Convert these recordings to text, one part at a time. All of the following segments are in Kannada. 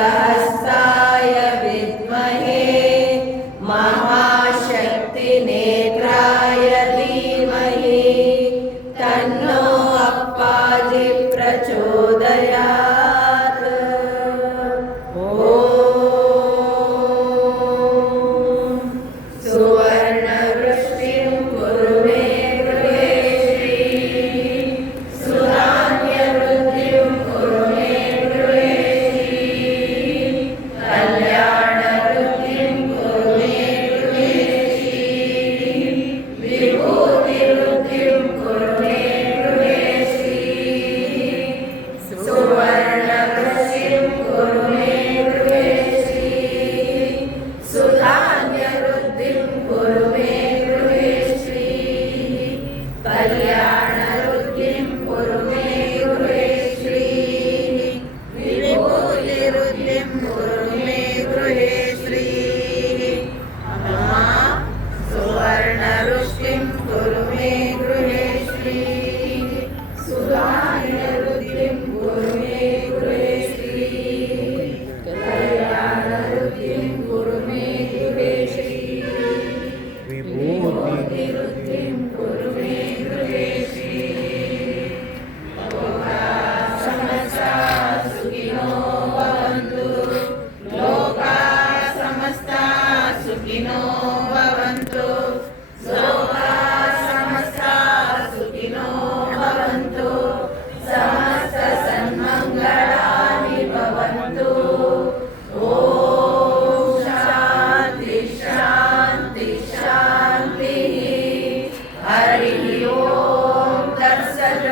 अमृतहस्ताय विद्महे महाशक्तिनेत्राय धीमहि तन्नो अप्पाजि प्रचोदयात्। सुवर्णवृष्टिं कुरु मे गृहे सुधान्यवृद्धिं कुरु मे गृहे कल्याणवृद्धिं कुरु मे गृहे विभूतिवृद्धिं कुरु मे गृहे सुवर्णवृष्टिं कुरु मे गृहे सुधान्यवृद्धिं कुरु मे गृहे कल्याणवृद्धिं कुरु मे गृहे विभूतिवृद्धिं कुरु मे गृहे सुवर्णवृष्टिं कुरु मे गृहे सुधान्यवृद्धिं कुरु मे गृहे कल्याणवृद्धिं कुरु मे गृहे विभूतिवृद्धिं कुरु मे गृहे समस्ताः सुखिनो भवन्तु लोकाः समस्ताः सुखिनो भवन्तु लोकाः समस्ताः सुखिनो भवन्तु समस्तसन्मङ्गलानि भवन्तु। ॐ शान्ति शान्ति शान्तिः। हरिः ॐ तत्सत्।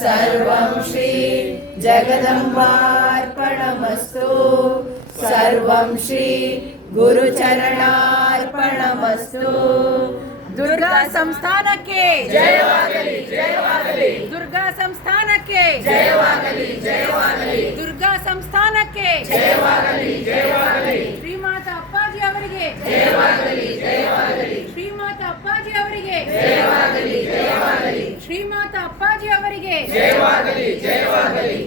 सर्वं श्री जगदम्बार्पणमस्तु। सर्वं श्री गुरुचरणार्पणमस्तु। ದುರ್ಗಾ ಸಂಸ್ಥಾನಕ್ಕೆ ಜಯವಾಗಲಿ ಜಯವಾಗಲಿ ದುರ್ಗಾ ಸಂಸ್ಥಾನಕ್ಕೆ ಜಯವಾಗಲಿ ಜಯವಾಗಲಿ ದುರ್ಗಾ ಸಂಸ್ಥಾನಕ್ಕೆ ಜಯವಾಗಲಿ ಜಯವಾಗಲಿ ಶ್ರೀಮಾತಾ ಅಪ್ಪಾಜಿ ಅವರಿಗೆ ಜಯವಾಗಲಿ ಜಯವಾಗಲಿ ಶ್ರೀಮಾತಾ ಅಪ್ಪಾಜಿ ಅವರಿಗೆ ಜಯವಾಗಲಿ ಜಯವಾಗಲಿ ಶ್ರೀಮಾತಾ ಅಪ್ಪಾಜಿ ಅವರಿಗೆ ಜಯವಾಗಲಿ ಜಯವಾಗಲಿ